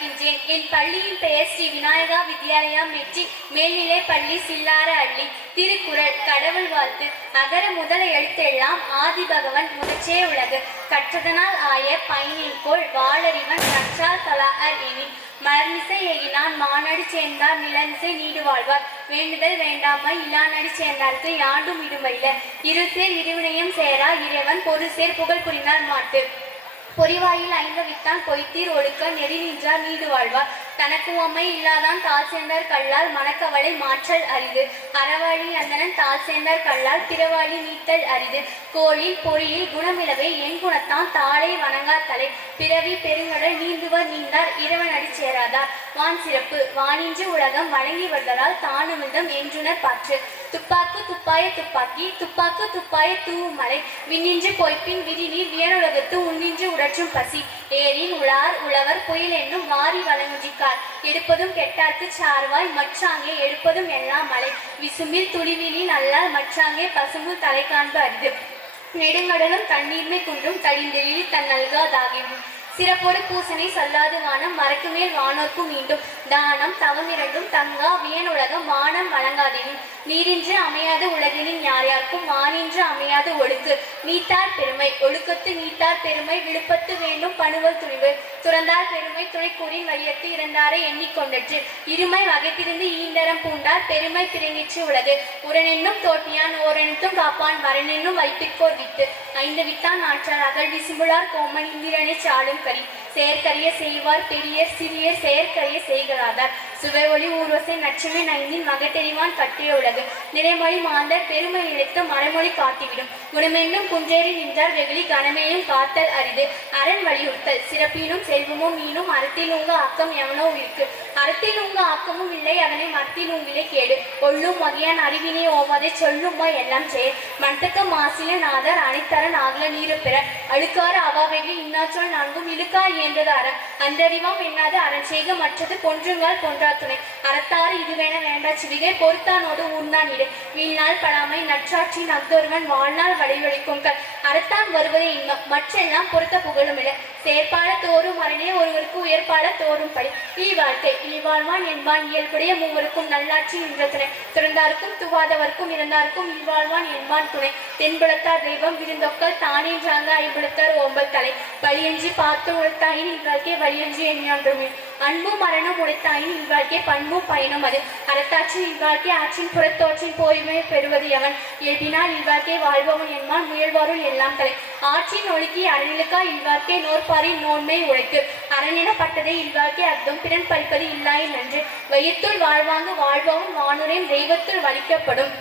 படிக்கின்றேன். என் பள்ளியின் பெயர் ஸ்ரீ விநாயகா வித்யாலயா மெட்ரிக் மேல்நிலை பள்ளி, சில்லார அள்ளி. திருக்குறள். கடவுள் வாழ்த்து. அகர முதல எழுத்தெல்லாம் ஆதி பகவன் முதற்றே உலகு. கற்றதனால் ஆய பயனின்கோள் வாளறிவன் கற்றால் தலாஅர் எனின். மலர்மிசை எகினான் மானடி சேர்ந்தார் நிலமிசை நீடு வாழ்வார். வேண்டுதல் வேண்டாமை இலானடி சேர்ந்தார்க்கு யாண்டும் இடுமையில. இருசேர் இருவினையும் சேரா இறைவன் பொருசேர் புகழ் புரிந்தார் மாட்டு. பொறிவாயில் ஐந்தவித்தான் பொய்த்தீர் ஒழுக்க நெறி நின்றார் நீடு வாழ்வார். தனக்கு உவமை இல்லாதான் தாழ் சேர்ந்தார் கல்லால் மனக்கவலை மாற்றல் அரிது. அறவாழி அந்தனன் தாழ் சேர்ந்தார் கல்லால் பிறவாழி நீத்தல் அரிது. கோளில் பொறியில் குணமிலவை என் குணத்தான் தாளை வணங்கார் தலை. பிறவி பெருங்கடல் நீந்துவர் நீந்தார் இறைவனடி சேராதார். வான் சிறப்பு. வானின்று உலகம் வழங்கி வருதலால் தானுமிதம் என்றுணர் பாற்று. துப்பாக்கு துப்பாய துப்பாக்கி துப்பாக்கு துப்பாய தூமலை. விண்ணின்று பொய்ப்பின் விரிநீர் வியனுலகத்து உன்னின்று உடற்றும் பசி. ஏரின் உளார் உழவர் புயல் என்னும் வாரி வழங்குஜிக்கார். எடுப்பதும் கெட்டார்க்கு சார்வாய் மற்றாங்கே எடுப்பதும் எல்லாம் மலை. விசும்பில் துளிவிலின் அல்லால் மற்றாங்கே பசும்புல் தலை காண்பு அரிது. நெடுங்கடலும் தண்ணீர்மை குன்றும் தடிந்தெழிலி தன் நல்காதாகும். சிறப்போடு பூசனை சொல்லாது வானம் மறைக்கு மேல் வானோர்க்கும் மீண்டும். தானம் தவமிரண்டும் தங்கா வியனுலகம் வானம் வழங்காதேனும். நீரின்று அமையாத உலகினின் யார் யாருக்கும் வானின்று அமையாத ஒழுக்கு. நீத்தார் பெருமை. ஒழுக்கத்து நீத்தார் பெருமை விழுப்பத்து வேண்டும் பணுவல் துணிவு. துறந்தார் பெருமை துணைக்கூறின் வழியத்து இறந்தாரை எண்ணிக்கொண்டற்று. இருமை வகைத்திருந்து ஈந்தரம் பூண்டார் பெருமை பிறங்கிற்று உலகு. உரனென்னும் தோட்டியான் ஓரெனுத்தும் காப்பான் வரனென்னும் வைப்பிற்கோர் வித்து. ஐந்து வித்தான் ஆற்றார் அகழ் விசும்புளார் கோமன் இந்திரனை சாடும் கரி. செயற்கரிய செய்வார் பெரியர் சிறியர் செயற்கரிய செய்களாதார். சுவை ஒளி ஊர்வசை நச்சுமை நைந்தின் மகத்தெறிவான் கட்டிய உலகு. நிறைமொழி மாந்தர் பெருமை இழைத்து மறைமொழி காட்டிவிடும். குணமென்னும் குன்றேறி நின்றார் வெகுளி கனமேயும் காத்தல் அரிது. அரண் வலியுறுத்தல். சிறப்பினும் செல்வமும் மீனும் அறத்தில் உங்க ஆக்கம் எவனோ இருக்கு. அறத்தில் உங்க ஆக்கமும் இல்லை அவனை மரத்தில் உங்கிலே கேடு. ஒள்ளும் வகையான் அறிவினை ஓவாதை சொல்லும்பா எல்லாம் செயல். மண்தக்க மாசில நாதர் அனைத்தரன் ஆகல நீரு பெற. அழுக்காறு அவாவைகள் இன்னாற்றல் நான்கும் இழுக்கா இயன்றது அறம். அந்தறிவாம் எண்ணாது அரண் செய்க மற்றது பொன்றுங்கால் பொன்றா துணை. அறத்தாறு இதுவேன வேண்டா சிவிகை பொறுத்தானோடு ஊர்ந்தான் இடு. வீழ்நாள் படாமை நற்றாட்சி நக்தொருவன் வாழ்நாள் வழிவழிக்கும் கண். அறத்தான் வருவதே இன்பம் மற்றெல்லாம் பொறுத்த புகழுமில்லை. செயற்பாட தோறும் அரணே ஒருவருக்கு உயர்பாட தோறும் படி. இல்வாழ்க்கை. இல்வாழ்வான் என்பான் இயல்புடைய மூவருக்கும் நல்லாட்சி என்ற துணை. துறந்தாருக்கும் துவாதவர்க்கும் இறந்தாருக்கும் இல்வாழ்வான் என்பான் துணை. தென்புலத்தார் தெய்வம் விருந்தொக்கல் தானேன்றாங்க ஐம்புலத்தார் ஓம்பல் தலை. பழியஞ்சி பார்த்து உழைத்தாயின் இல்வாழ்க்கை வழியஞ்சி எண்ணொன்றுமே. அன்பும் மரணம் உடைத்தாயின் இல்வாழ்க்கை பண்பும் பயனும் அது. அறத்தாட்சி இல்வாழ்க்கை ஆற்றின் புறத்தோற்றின் போய்மை பெறுவது எவன். இயல்பினால் இல்வாழ்க்கை வாழ்பவன் என்பான் முயல்வாருள் எல்லாம் தலை. ஆற்றின் ஒழுக்கி அறநிலுக்கா இல்வாழ்க்கை நோற்பாரின் நோன்மை உழைத்து. அரணெனப்பட்டதை இல்வாழ்க்கை அர்த்தம் பிறன் பறிப்பது இல்லாயின் நன்று. வயிற்றுள் வாழ்வாங்கு வாழ்பவன் வானுரையும் தெய்வத்துள் வலிக்கப்படும்.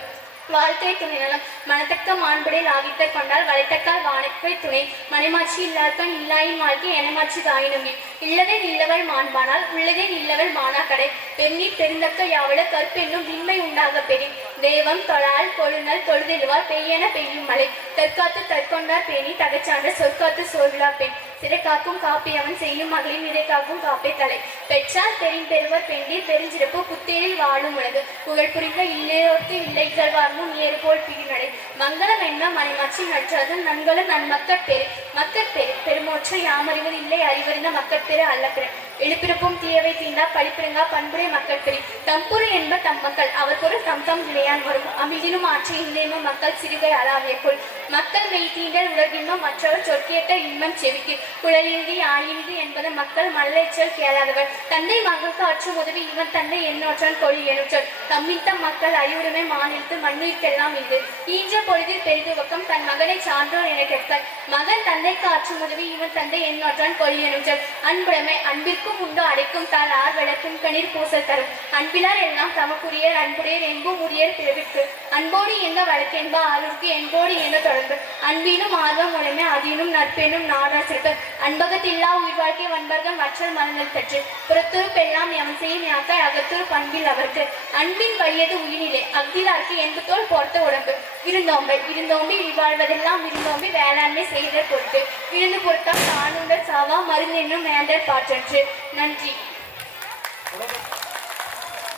வாழ்க்கை துணை நலம். மனத்தக்க மாண்புடை லாகித்த கொண்டால் வளைத்தக்கால் வானக்கை துணை. மனைமாட்சி இல்லாதவன் இல்லாயின் வாழ்க்கை எனமாட்சி தாயினுமே. இல்லதே நில்லவள் மாண்பானால் உள்ளதே நில்லவள் மானாக்கடை. பெண்ணீர் பெருந்தக்க யாவல கற்பென்னும் விண்மை உண்டாக பெரிய. தேவம் தொழால் கொழுநல் தொழுதெழுவார் பெய்யென பெய்யும் மலை. தற்காத்து தற்கொண்டார் பேணி தகச்சான்ற சொற்காத்து சோர்விழா பெண். சிறை காக்கும் காப்பி அவன் செய்யும் மகளின் இதை காக்கும் காப்பே தலை. பெற்றால் பெருவர் பெண்டீர் பெருஞ்சிறப்பு புத்தேரில் வாழும் உலகு. புகழ் புரிந்த இல்லையோர்க்கு இல்லை இகழ்வார்மும் ஏறு போல் பிரிநடை. மங்களம் என்ன மனைமாட்சி நற்றாதன் நன்களும் நன்மக்கட்பேறு. மக்கட்பேறு பெருமோற்ற யாமறிவது இல்லை அறிவறிந்த மக்கட்பேறு அல்ல பிற. எழுப்பிறப்பும் தீயவை தீண்டா படிப்பிறங்கா பண்புரை மக்கள் பெரி. தம்புரு என்ப தம் மக்கள் அவர் பொருள் தம் தம் விளையான் வரும். அமிதினும் ஆற்றி இன்றையும் மக்கள் சிறுகை அளாவியக்குள். மக்கள் மெய் தீண்டல் உலகின்பம் மற்றவர் சொற்கேட்ட இன்பம் செவிக்கு. குழலிந்தி ஆயிந்தி என்பது மக்கள் மல்லைச்சல் கேளாதவர். தந்தை மகளுக்கு அற்றும் உதவி இவன் தந்தை என்னொற்றான் கொழி எனுற்றல். தம்மித்தம் மக்கள் அறிவுடைமை மாநிலத்து மண்ணுயிர்க்கெல்லாம் இது. ஈன்ற பொழுதில் பெரிதுவக்கம் தன் மகனை சான்றோர் என கேட்பர். மகன் தந்தைக்கு ஆற்றும் உதவி இவன் தந்தை என்னொற்றான் கொழி எனுற்றல். அன்புடைமை. அன்பிற்கும் உண்டோ அடைக்கும் தால் ஆர் விளக்கும் கணீர் பூசல் தரும். அன்பிலார் எல்லாம் தமக்குரியர் அன்புடையர் என்பும் உரியர் பிறவிற்கு. அன்போடு எங்க வழக்கென்ப ஆளுக்கு என்போடு எங்க தொடர்பு. அன்பினும் ஆர்வம் உடைமை அதீனும் நற்பெண்ணும் நாடா சிறப்பு. அன்பகத்தில்லா உயிர் வாழ்க்கை வன்பர்கள் மற்றல் மலங்கள் பெற்று. புறத்துறுப்பெல்லாம் எவன் செய்யும் யாக்காய் அகத்துறு பண்பில் அவருக்கு. அன்பின் வழியது உயிரிலே அக்திலாருக்கு என்பதோல் போர்த்த உடம்பு. விருந்தோம்பல். விருந்தோம்பி வாழ்வதெல்லாம் விருந்தோம்பி வேளாண்மை செய்தற் பொருட்டு. விருந்து பொருத்தால் தானுண்டர் சாவா மருந்தென்னும் வேண்டற் பாற்றன்று. நன்றி.